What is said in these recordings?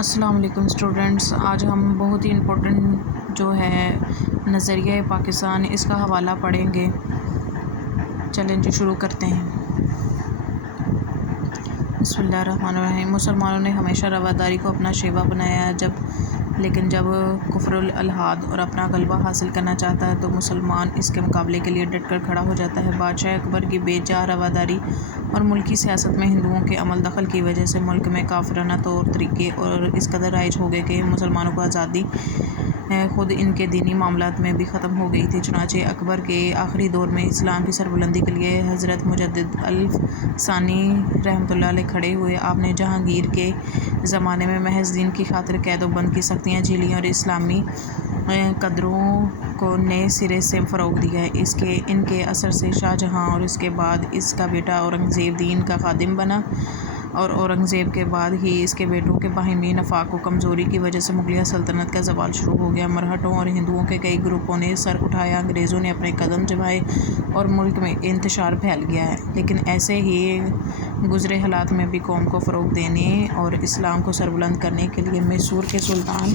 السلام علیکم اسٹوڈنٹس، آج ہم بہت ہی امپورٹنٹ جو ہے نظریہ پاکستان اس کا حوالہ پڑھیں گے۔ چلیں جی شروع کرتے ہیں۔ بسم اللہ الرحمن الرحیم۔ مسلمانوں نے ہمیشہ رواداری کو اپنا شیوا بنایا ہے، لیکن جب کفر الالحاد اور اپنا غلبہ حاصل کرنا چاہتا ہے تو مسلمان اس کے مقابلے کے لیے ڈٹ کر کھڑا ہو جاتا ہے۔ بادشاہ اکبر کی بے جا رواداری اور ملکی سیاست میں ہندوؤں کے عمل دخل کی وجہ سے ملک میں کافرانہ طور طریقے اور اس قدر رائج ہو گئے کہ مسلمانوں کو آزادی خود ان کے دینی معاملات میں بھی ختم ہو گئی تھی۔ چنانچہ اکبر کے آخری دور میں اسلام کی سربلندی کے لیے حضرت مجدد الف ثانی رحمۃ اللہ علیہ کھڑے ہوئے۔ آپ نے جہانگیر کے زمانے میں محض دین کی خاطر قید و بند کی سختیاں جھیلیں اور اسلامی قدروں کو نئے سرے سے فروغ دیا۔ ان کے اثر سے شاہ جہاں اور اس کے بعد اس کا بیٹا اورنگزیب دین کا خادم بنا، اور اورنگزیب کے بعد ہی اس کے بیٹوں کے باہمی نفاق و کمزوری کی وجہ سے مغلیہ سلطنت کا زوال شروع ہو گیا۔ مرہٹوں اور ہندوؤں کے کئی گروپوں نے سر اٹھایا، انگریزوں نے اپنے قدم جمائے اور ملک میں انتشار پھیل گیا ہے۔ لیکن ایسے ہی گزرے حالات میں بھی قوم کو فروغ دینے اور اسلام کو سربلند کرنے کے لیے میسور کے سلطان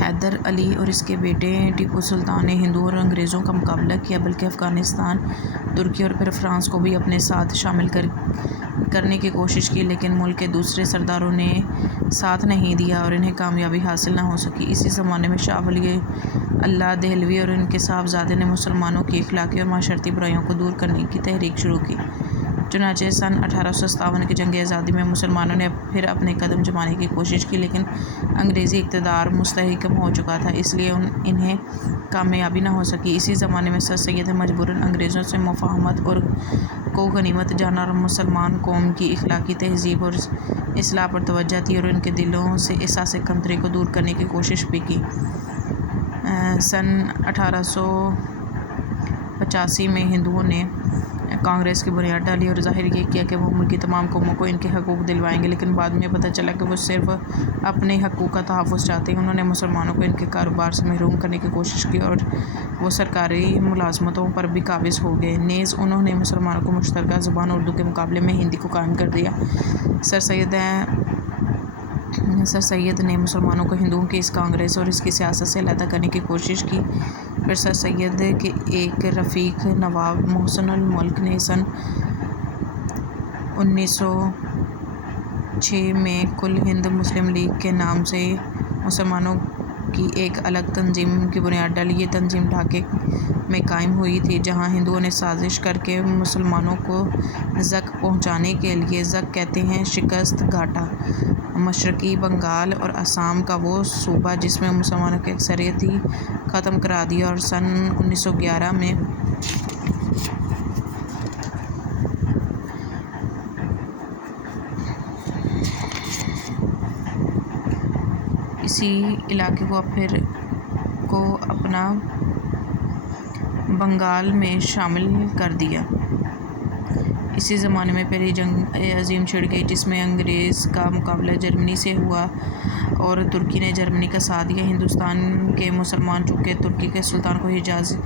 حیدر علی اور اس کے بیٹے ٹیپو سلطان نے ہندوؤں اور انگریزوں کا مقابلہ کیا، بلکہ افغانستان، ترکی اور پھر فرانس کو بھی اپنے ساتھ شامل کرنے کی کوشش کی، لیکن ملک کے دوسرے سرداروں نے ساتھ نہیں دیا اور انہیں کامیابی حاصل نہ ہو سکی۔ اسی زمانے میں شاہ ولی اللہ دہلوی اور ان کے صاحبزادے نے مسلمانوں کی اخلاقی اور معاشرتی برائیوں کو دور کرنے کی تحریک شروع کی۔ چنانچہ سن 1857 کی جنگ آزادی میں مسلمانوں نے پھر اپنے قدم جمانے کی کوشش کی، لیکن انگریزی اقتدار مستحکم ہو چکا تھا، اس لیے انہیں کامیابی نہ ہو سکی۔ اسی زمانے میں سر سید نے مجبوراً انگریزوں سے مفاہمت کو غنیمت جانا اور مسلمان قوم کی اخلاقی تہذیب اور اصلاح پر توجہ دی اور ان کے دلوں سے احساس کمتری کو دور کرنے کی کوشش بھی کی۔ سن 1885 میں ہندوؤں نے کانگریس کی بنیاد ڈالی اور ظاہر یہ کیا کہ وہ ملک کی تمام قوموں کو ان کے حقوق دلوائیں گے، لیکن بعد میں پتہ چلا کہ وہ صرف اپنے حقوق کا تحفظ چاہتے ہیں۔ انہوں نے مسلمانوں کو ان کے کاروبار سے محروم کرنے کی کوشش کی اور وہ سرکاری ملازمتوں پر بھی قابض ہو گئے۔ نیز انہوں نے مسلمانوں کو مشترکہ زبان اردو کے مقابلے میں ہندی کو قائم کر دیا۔ سر سید نے مسلمانوں کو ہندوؤں کی اس کانگریس اور اس کی سیاست سے علیحدہ کرنے کی کوشش کی۔ پھر سر سید کے ایک رفیق نواب محسن الملک نے سن 1906 میں کل ہند مسلم لیگ کے نام سے مسلمانوں کی ایک الگ تنظیم کی بنیاد ڈالی۔ یہ تنظیم ڈھاکہ میں قائم ہوئی تھی، جہاں ہندوؤں نے سازش کر کے مسلمانوں کو زک پہنچانے کے لیے زک کہتے ہیں شکست گھاٹا، مشرقی بنگال اور آسام کا وہ صوبہ جس میں مسلمانوں کی اکثریت تھی ختم کرا دیا، اور سن 1911 میں اسی علاقے کو اپنا بنگال میں شامل کر دیا۔ اسی زمانے میں پہلی جنگ عظیم چھڑ گئی، جس میں انگریز کا مقابلہ جرمنی سے ہوا اور ترکی نے جرمنی کا ساتھ دیا۔ ہندوستان کے مسلمان چونکہ ترکی کے سلطان کو حجاز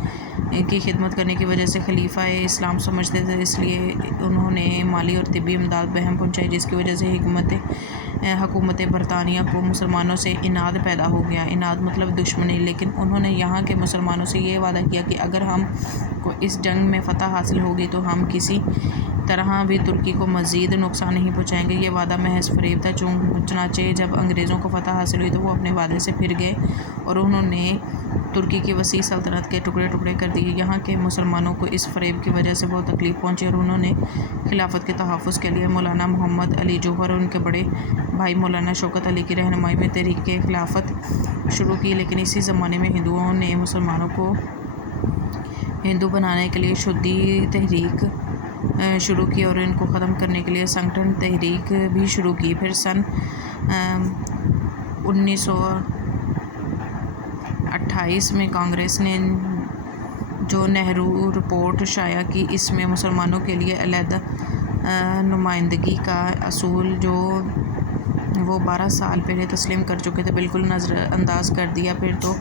کی خدمت کرنے کی وجہ سے خلیفہ اسلام سمجھتے تھے، اس لیے انہوں نے مالی اور طبی امداد بہم پہنچائی، جس کی وجہ سے حکومت برطانیہ کو مسلمانوں سے اناد پیدا ہو گیا۔ اناد مطلب دشمنی، لیکن انہوں نے یہاں کے مسلمانوں سے یہ وعدہ کیا کہ اگر ہم کو اس جنگ میں فتح حاصل ہوگی تو ہم کسی طرح بھی ترکی کو مزید نقصان نہیں پہنچائیں گے۔ یہ وعدہ محض فریب تھا۔ چنانچہ جب انگریزوں کو فتح حاصل ہوئی تو وہ اپنے وعدے سے پھر گئے اور انہوں نے ترکی کی وسیع سلطنت کے ٹکڑے ٹکڑے کر دیے۔ یہاں کے مسلمانوں کو اس فریب کی وجہ سے بہت تکلیف پہنچی اور انہوں نے خلافت کے تحفظ کے لیے مولانا محمد علی جوہر اور ان کے بڑے بھائی مولانا شوکت علی کی رہنمائی میں تحریک خلافت شروع کی۔ لیکن اسی زمانے میں ہندوؤں نے مسلمانوں کو ہندو بنانے کے لیے شدی تحریک شروع کی اور ان کو ختم کرنے کے لیے سنگٹھن تحریک بھی شروع کی۔ پھر سن 1928 میں کانگریس نے جو نہرو رپورٹ شائع کی، اس میں مسلمانوں کے لیے علیحدہ نمائندگی کا اصول جو وہ 12 سال پہلے تسلیم کر چکے تھے بالکل نظر انداز کر دیا۔ پھر تو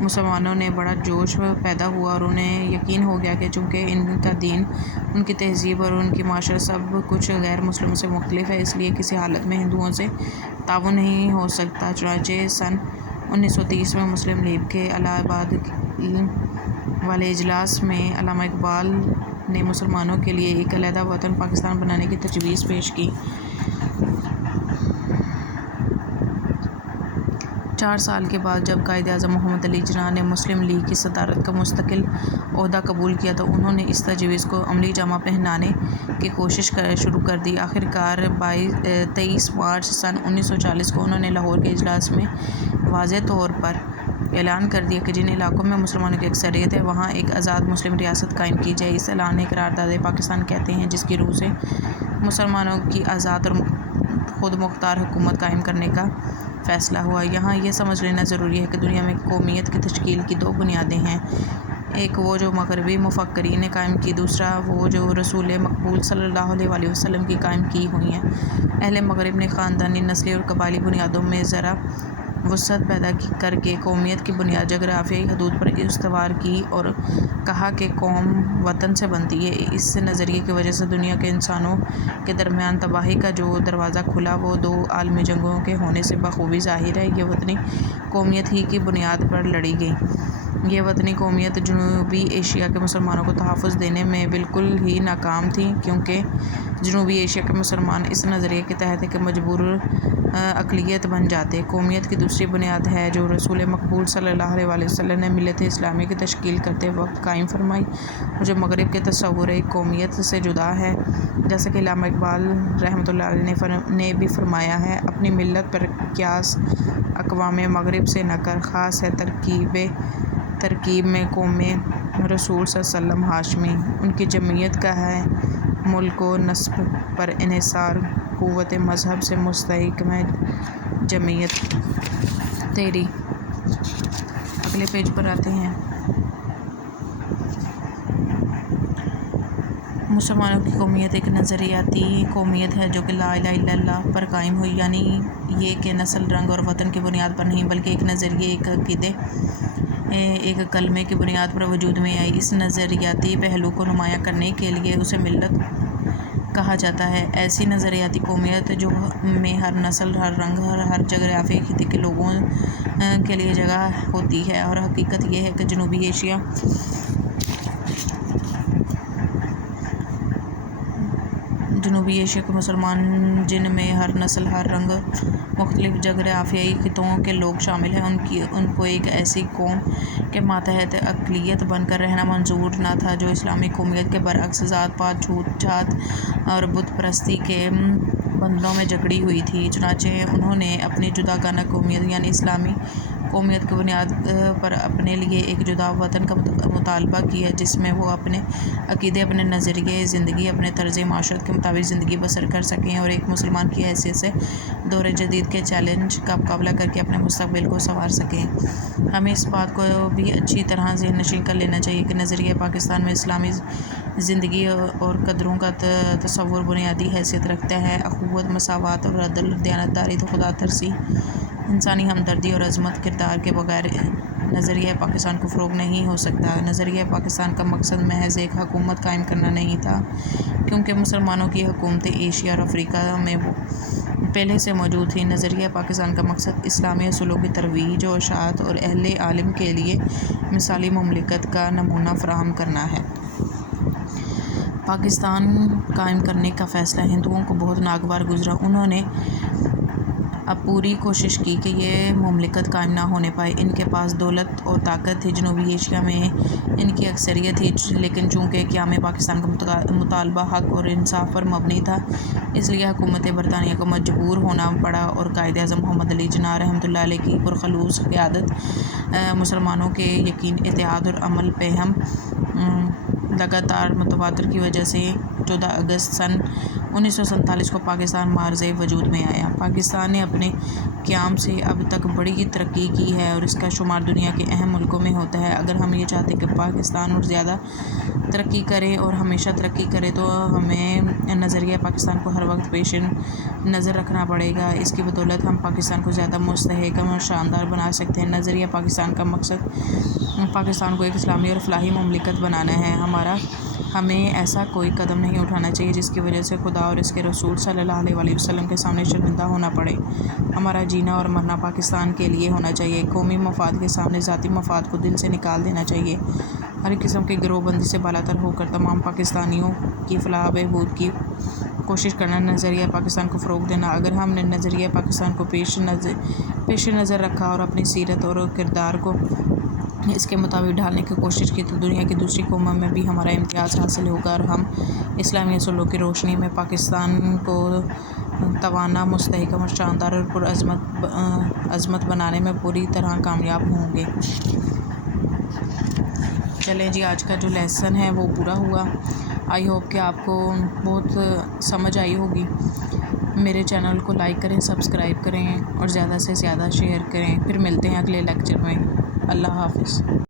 مسلمانوں نے بڑا جوش پیدا ہوا اور انہیں یقین ہو گیا کہ چونکہ ان کا دین، ان کی تہذیب اور ان کی معاشرت سب کچھ غیر مسلموں سے مختلف ہے، اس لیے کسی حالت میں ہندوؤں سے تعاون نہیں ہو سکتا۔ چنانچہ سن 1930 میں مسلم لیگ کے الہ آباد والے اجلاس میں علامہ اقبال نے مسلمانوں کے لیے ایک علیحدہ وطن پاکستان بنانے کی تجویز پیش کی۔ 4 سال کے بعد جب قائد اعظم محمد علی جناح نے مسلم لیگ کی صدارت کا مستقل عہدہ قبول کیا تو انہوں نے اس تجویز کو عملی جامہ پہنانے کی کوشش شروع کر دی۔ آخرکار 23 مارچ سن 1940 کو انہوں نے لاہور کے اجلاس میں واضح طور پر اعلان کر دیا کہ جن علاقوں میں مسلمانوں کی اکثریت ہے وہاں ایک آزاد مسلم ریاست قائم کی جائے۔ اس اعلان قرارداد پاکستان کہتے ہیں، جس کی روح سے مسلمانوں کی آزاد اور خود مختار حکومت قائم کرنے کا فیصلہ ہوا۔ یہاں یہ سمجھ لینا ضروری ہے کہ دنیا میں قومیت کی تشکیل کی 2 بنیادیں ہیں، ایک وہ جو مغربی مفکرین نے قائم کی، دوسرا وہ جو رسول مقبول صلی اللہ علیہ وسلم کی قائم کی ہوئی ہیں۔ اہل مغرب نے خاندانی، نسلی اور قبائلی بنیادوں میں ذرا وسعت پیدا کر کے قومیت کی بنیاد جغرافیائی حدود پر استوار کی اور کہا کہ قوم وطن سے بنتی ہے۔ اس نظریے کی وجہ سے دنیا کے انسانوں کے درمیان تباہی کا جو دروازہ کھلا وہ 2 عالمی جنگوں کے ہونے سے بخوبی ظاہر ہے۔ یہ وطنی قومیت ہی کی بنیاد پر لڑی گئی۔ یہ وطنی قومیت جنوبی ایشیا کے مسلمانوں کو تحفظ دینے میں بالکل ہی ناکام تھی، کیونکہ جنوبی ایشیا کے مسلمان اس نظریے کے تحت ایک مجبور اقلیت بن جاتے۔ قومیت کی دوسری بنیاد ہے جو رسول مقبول صلی اللہ علیہ وسلم نے ملت اسلامیہ کی تشکیل کرتے وقت قائم فرمائی اور جو مغرب کے تصور قومیت سے جدا ہے۔ جیسا کہ علامہ اقبال رحمۃ اللہ علیہ نے بھی فرمایا ہے، اپنی ملت پر قیاس اقوام مغرب سے نہ کر، خاص ہے ترکیب میں قوم رسول صلی اللہ علیہ وسلم ہاشمی۔ ان کی جمعیت کا ہے ملک و نسب پر انحصار، قوت مذہب سے مستحکم ہے جمعیت تیری۔ اگلے پیج پر آتے ہیں۔ مسلمانوں کی قومیت ایک نظریاتی قومیت ہے جو کہ لا الہ الا اللہ پر قائم ہوئی، یعنی یہ کہ نسل، رنگ اور وطن کی بنیاد پر نہیں بلکہ ایک نظریے، ایک عقیدے، ایک کلمے کی بنیاد پر وجود میں آئی۔ اس نظریاتی پہلو کو نمایاں کرنے کے لیے اسے ملت کہا جاتا ہے۔ ایسی نظریاتی قومیت جو میں ہر نسل، ہر رنگ، ہر جغرافیائی خطے کے لوگوں کے لیے جگہ ہوتی ہے، اور حقیقت یہ ہے کہ جنوبی ایشیا کے مسلمان، جن میں ہر نسل، ہر رنگ، مختلف جغرافیائی خطوں کے لوگ شامل ہیں، ان کو ایک ایسی قوم کے ماتحت اقلیت بن کر رہنا منظور نہ تھا جو اسلامی قومیت کے برعکس ذات پات، جھوٹ جات اور بت پرستی کے بندھنوں میں جکڑی ہوئی تھی۔ چنانچہ انہوں نے اپنی جداگانہ قومیت یعنی اسلامی قومیت کی بنیاد پر اپنے لیے ایک جدا وطن کا مطالبہ کیا، جس میں وہ اپنے عقیدے، اپنے نظریے زندگی، اپنے طرز معاشرت کے مطابق زندگی بسر کر سکیں اور ایک مسلمان کی حیثیت سے دور جدید کے چیلنج کا مقابلہ کر کے اپنے مستقبل کو سنوار سکیں۔ ہمیں اس بات کو بھی اچھی طرح ذہن نشین کر لینا چاہیے کہ نظریہ پاکستان میں اسلامی زندگی اور قدروں کا تصور بنیادی حیثیت رکھتا ہے۔ اخوت، مساوات اور عدل، دیانتداری، خدا ترسی، انسانی ہمدردی اور عظمت کردار کے بغیر نظریہ پاکستان کو فروغ نہیں ہو سکتا۔ نظریہ پاکستان کا مقصد محض ایک حکومت قائم کرنا نہیں تھا، کیونکہ مسلمانوں کی حکومتیں ایشیا اور افریقہ میں پہلے سے موجود تھیں۔ نظریہ پاکستان کا مقصد اسلامی اصولوں کی ترویج و اشاعت اور اہل علم کے لیے مثالی مملکت کا نمونہ فراہم کرنا ہے۔ پاکستان قائم کرنے کا فیصلہ ہندوؤں کو بہت ناگوار گزرا۔ انہوں نے اب پوری کوشش کی کہ یہ مملکت قائم نہ ہونے پائے۔ ان کے پاس دولت اور طاقت تھی، جنوبی ایشیا میں ان کی اکثریت تھی، لیکن چونکہ قیام پاکستان کا مطالبہ حق اور انصاف پر مبنی تھا، اس لیے حکومت برطانیہ کو مجبور ہونا پڑا اور قائد اعظم محمد علی جناح رحمۃ اللہ علیہ کی پرخلوص قیادت مسلمانوں کے یقین، اتحاد اور عمل پہم لگاتار متواتر کی وجہ سے 14 اگست سن 1947 کو پاکستان معرض وجود میں آیا۔ پاکستان نے اپنے قیام سے اب تک بڑی ترقی کی ہے اور اس کا شمار دنیا کے اہم ملکوں میں ہوتا ہے۔ اگر ہم یہ چاہتے ہیں کہ پاکستان اور زیادہ ترقی کرے اور ہمیشہ ترقی کرے تو ہمیں نظریہ پاکستان کو ہر وقت پیش نظر رکھنا پڑے گا۔ اس کی بدولت ہم پاکستان کو زیادہ مستحکم اور شاندار بنا سکتے ہیں۔ نظریہ پاکستان کا مقصد پاکستان کو ایک اسلامی اور فلاحی مملکت بنانا ہے۔ ہمیں ایسا کوئی قدم نہیں اٹھانا چاہیے جس کی وجہ سے خدا اور اس کے رسول صلی اللہ علیہ وسلم کے سامنے شرمندہ ہونا پڑے۔ ہمارا جینا اور مرنا پاکستان کے لیے ہونا چاہیے۔ قومی مفاد کے سامنے ذاتی مفاد کو دل سے نکال دینا چاہیے۔ ہر قسم کی گروہ بندی سے بالاتر ہو کر تمام پاکستانیوں کی فلاح بہبود کی کوشش کرنا، نظریہ پاکستان کو فروغ دینا۔ اگر ہم نے نظریہ پاکستان کو پیش نظر رکھا اور اپنی سیرت اور کردار کو اس کے مطابق ڈھالنے کی کوشش کی تو دنیا کی دوسری قوموں میں بھی ہمارا امتیاز حاصل ہوگا اور ہم اسلامی اصولوں کی روشنی میں پاکستان کو توانا، مستحکم اور شاندار اور عظمت بنانے میں پوری طرح کامیاب ہوں گے۔ چلیں جی، آج کا جو لیسن ہے وہ پورا ہوا۔ آئی ہوپ کہ آپ کو بہت سمجھ آئی ہوگی۔ میرے چینل کو لائک کریں، سبسکرائب کریں اور زیادہ سے زیادہ شیئر کریں۔ پھر ملتے ہیں اگلے لیکچر میں۔ اللہ حافظ۔